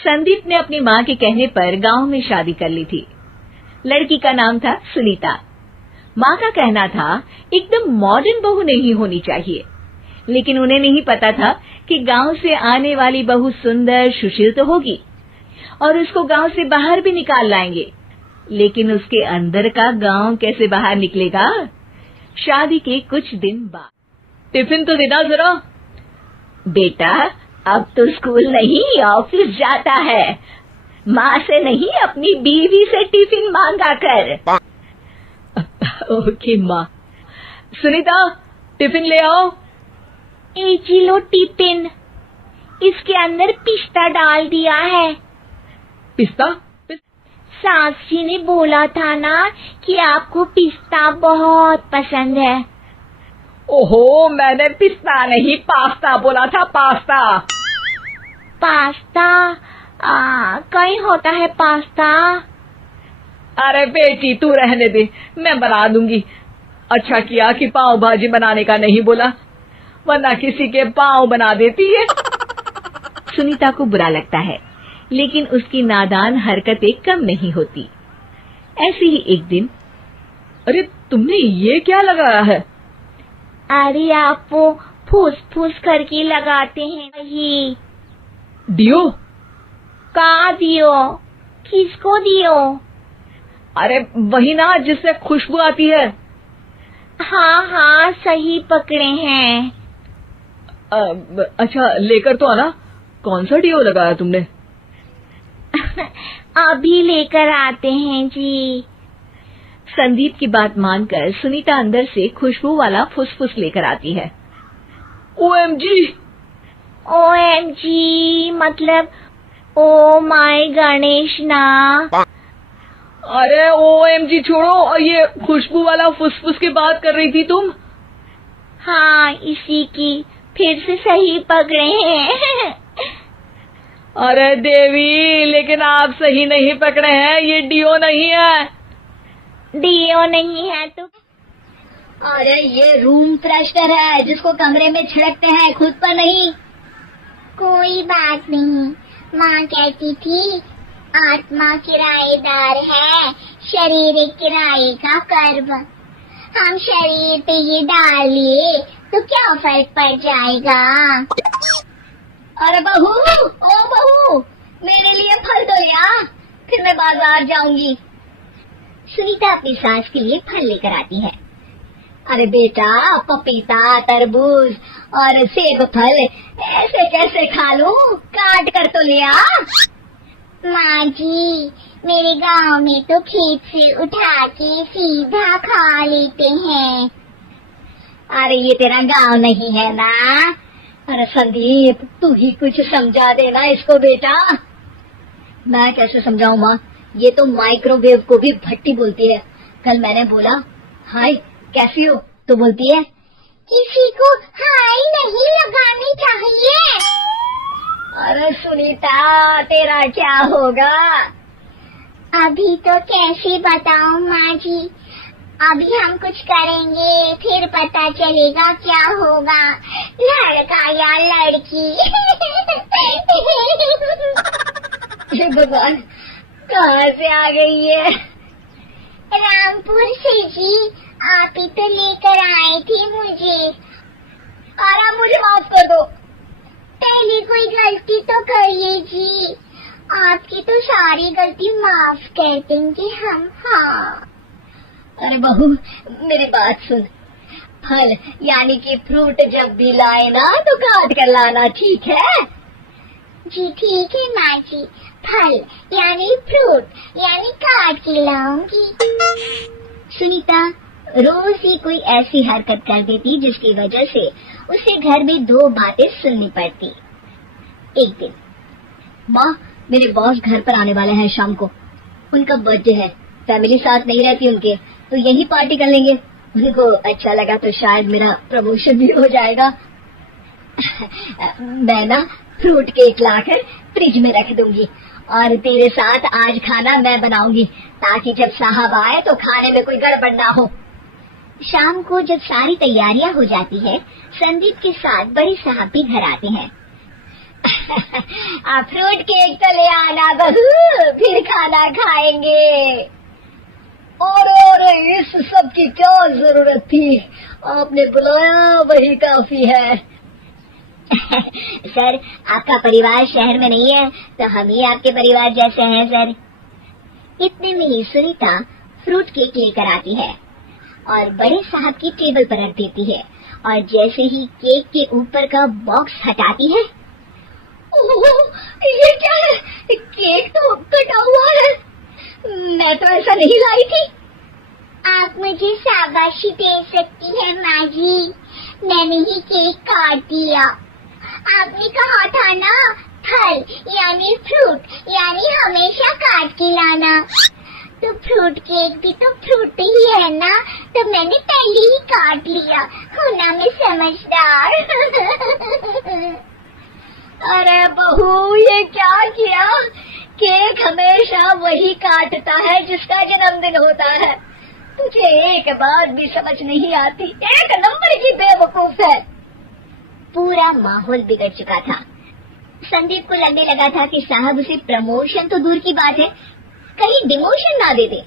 संदीप ने अपनी माँ के कहने पर गांव में शादी कर ली थी। लड़की का नाम था सुनीता। माँ का कहना था एकदम मॉडर्न बहू नहीं होनी चाहिए, लेकिन उन्हें नहीं पता था कि गांव से आने वाली बहू सुंदर सुशील तो होगी और उसको गांव से बाहर भी निकाल लाएंगे, लेकिन उसके अंदर का गांव कैसे बाहर निकलेगा। शादी के कुछ दिन बाद टिफिन तो देना जरा। बेटा अब तो स्कूल नहीं ऑफिस जाता है, माँ से नहीं अपनी बीवी से टिफिन मांगा कर। ओके माँ। सुनीता टिफिन ले आओ। एक किलो टिफिन, इसके अंदर पिस्ता डाल दिया है। पिस्ता? सास जी ने बोला था ना कि आपको पिस्ता बहुत पसंद है। ओहो, मैंने पिस्ता नहीं पास्ता बोला था, पास्ता। पास्ता? कहीं होता है पास्ता? अरे बेटी तू रहने दे, मैं बना दूंगी। अच्छा किया कि पाव भाजी बनाने का नहीं बोला, वरना किसी के पाव बना देती है। सुनीता को बुरा लगता है, लेकिन उसकी नादान हरकतें कम नहीं होती। ऐसे ही एक दिन, अरे तुमने ये क्या लगाया है? अरे आप वो फूस करके लगाते हैं ये डियो। का दियो? किसको दियो? अरे वही ना जिससे खुशबू आती है। हाँ सही पकड़े हैं। अच्छा लेकर तो आना। कौन सा डियो लगाया तुमने? अभी लेकर आते हैं जी। संदीप की बात मानकर सुनीता अंदर से खुशबू वाला फुसफुस लेकर आती है। ओएमजी। ओएमजी मतलब ओ माय गणेश ना। अरे ओएमजी छोड़ो, और ये खुशबू वाला फुसफुस की बात कर रही थी तुम? हाँ इसी की, फिर से सही पकड़े हैं। अरे देवी, लेकिन आप सही नहीं पकड़े हैं, ये डियो नहीं है। डियो नहीं है तो? अरे ये रूम फ्रेशनर है जिसको कमरे में छिड़कते हैं, खुद पर नहीं। कोई बात नहीं, माँ कहती थी आत्मा किराएदार है, शरीर एक किराए का कर्म। हम शरीर पे ये डाल लिए तो क्या फर्क पड़ जाएगा। अरे बहू, ओ बहू, मेरे लिए फल दो यार, फिर मैं बाजार जाऊंगी। सुनीता अपनी सास के लिए फल लेकर आती है। अरे बेटा, पपीता, तरबूज और सेब फल ऐसे कैसे खा लूं? काट कर तो लिया। माँ जी, मेरे गांव में तो खेत से उठा के सीधा खा लेते हैं। अरे ये तेरा गांव नहीं है ना। अरे संदीप, तू ही कुछ समझा देना इसको बेटा। मैं कैसे समझाऊं माँ, ये तो माइक्रोवेव को भी भट्टी बोलती है। कल मैंने बोला हाय कैसी हो, तो बोलती है किसी को हाय नहीं लगानी चाहिए। अरे सुनीता, तेरा क्या होगा? अभी तो कैसे बताऊं माँ जी, अभी हम कुछ करेंगे फिर पता चलेगा क्या होगा, लड़का या लड़की। हे भगवान, कहाँ से आ गई है? रामपुर से जी, आप ही तो लेकर आए थे मुझे। अरे मुझे माफ कर दो। पहले कोई गलती तो करिए जी, आपकी तो सारी गलती माफ कर देंगे हम। हाँ अरे बहू, मेरी बात सुन। फल यानी कि फ्रूट जब भी लाए ना तो काट कर लाना, ठीक है? जी ठीक है माँ जी, फल यानी फ्रूट यानी काट के लाऊंगी। सुनीता रोज ही कोई ऐसी हरकत कर देती जिसकी वजह से उसे घर में दो बातें सुननी पड़ती। एक दिन, माँ मेरे बॉस घर पर आने वाले हैं शाम को, उनका बर्थडे है, फैमिली साथ नहीं रहती उनके, तो यही पार्टी कर लेंगे। उनको अच्छा लगा तो शायद मेरा प्रमोशन भी हो जाएगा। मैं ना फ्रूट केक लाकर फ्रिज में रख दूंगी और तेरे साथ आज खाना मैं बनाऊंगी, ताकि जब साहब आए तो खाने में कोई गड़बड़ ना हो। शाम को जब सारी तैयारियां हो जाती है, संदीप के साथ बड़े साहब भी घर आते हैं। आप फ्रूट केक तो ले आना बहू, फिर खाना खाएंगे। और इस सब की क्या जरूरत थी? आपने बुलाया वही काफी है। सर, आपका परिवार शहर में नहीं है तो हम ही आपके परिवार जैसे हैं सर। इतने में ही सुनीता फ्रूट केक लेकर आती है और बड़े साहब की टेबल पर रख देती है, और जैसे ही केक के ऊपर का बॉक्स हटाती है, ओह, ये क्या है? केक तो कटा हुआ है। मैं तो ऐसा नहीं लाई थी। आप मुझे शाबाशी दे सकती है माँ जी, मैंने ही केक काट दिया। आपने कहा था ना, फल यानी फ्रूट यानी हमेशा काट के लाना। तो फ्रूट केक भी तो फ्रूट ही है ना, तो मैंने पहले ही काट लिया। होना मैं समझदार। अरे बहू, ये क्या किया? केक हमेशा वही काटता है जिसका जन्मदिन होता है। तुझे एक बात भी समझ नहीं आती, एक नंबर की बेवकूफ है। पूरा माहौल बिगड़ चुका था। संदीप को लगने लगा था कि साहब उसे प्रमोशन तो दूर की बात है, कहीं डिमोशन ना दे दे,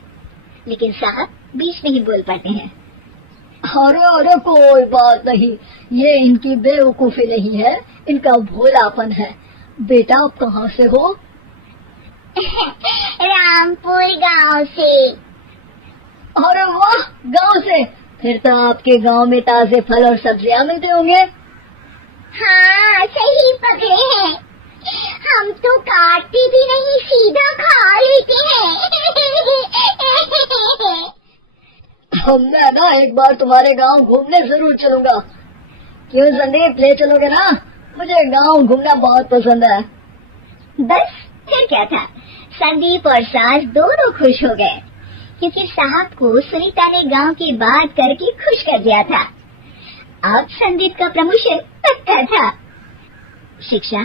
लेकिन साहब बीच में ही बोल पड़ते हैं। अरे कोई बात नहीं, ये इनकी बेवकूफी नहीं है, इनका भोलापन है। बेटा, आप कहाँ से हो? रामपुर गांव से। अरे वाह, गांव से? फिर तो आपके गांव में ताजे फल और सब्जियां मिलते होंगे। हाँ, सही पकड़े हैं। हम तो काटते भी नहीं, सीधा खा लेते हैं। मैं ना एक बार तुम्हारे गांव घूमने जरूर चलूंगा। क्यों संदीप, ले चलोगे ना? मुझे गांव घूमना बहुत पसंद है। बस फिर क्या था, संदीप और सास दोनों खुश हो गए, क्योंकि साहब को सुनीता ने गांव की बात करके खुश कर दिया था। अब संदीप का प्रमोशन पक्का था। शिक्षा,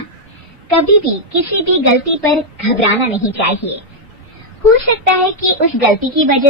कभी भी किसी भी गलती पर घबराना नहीं चाहिए। हो सकता है कि उस गलती की वजह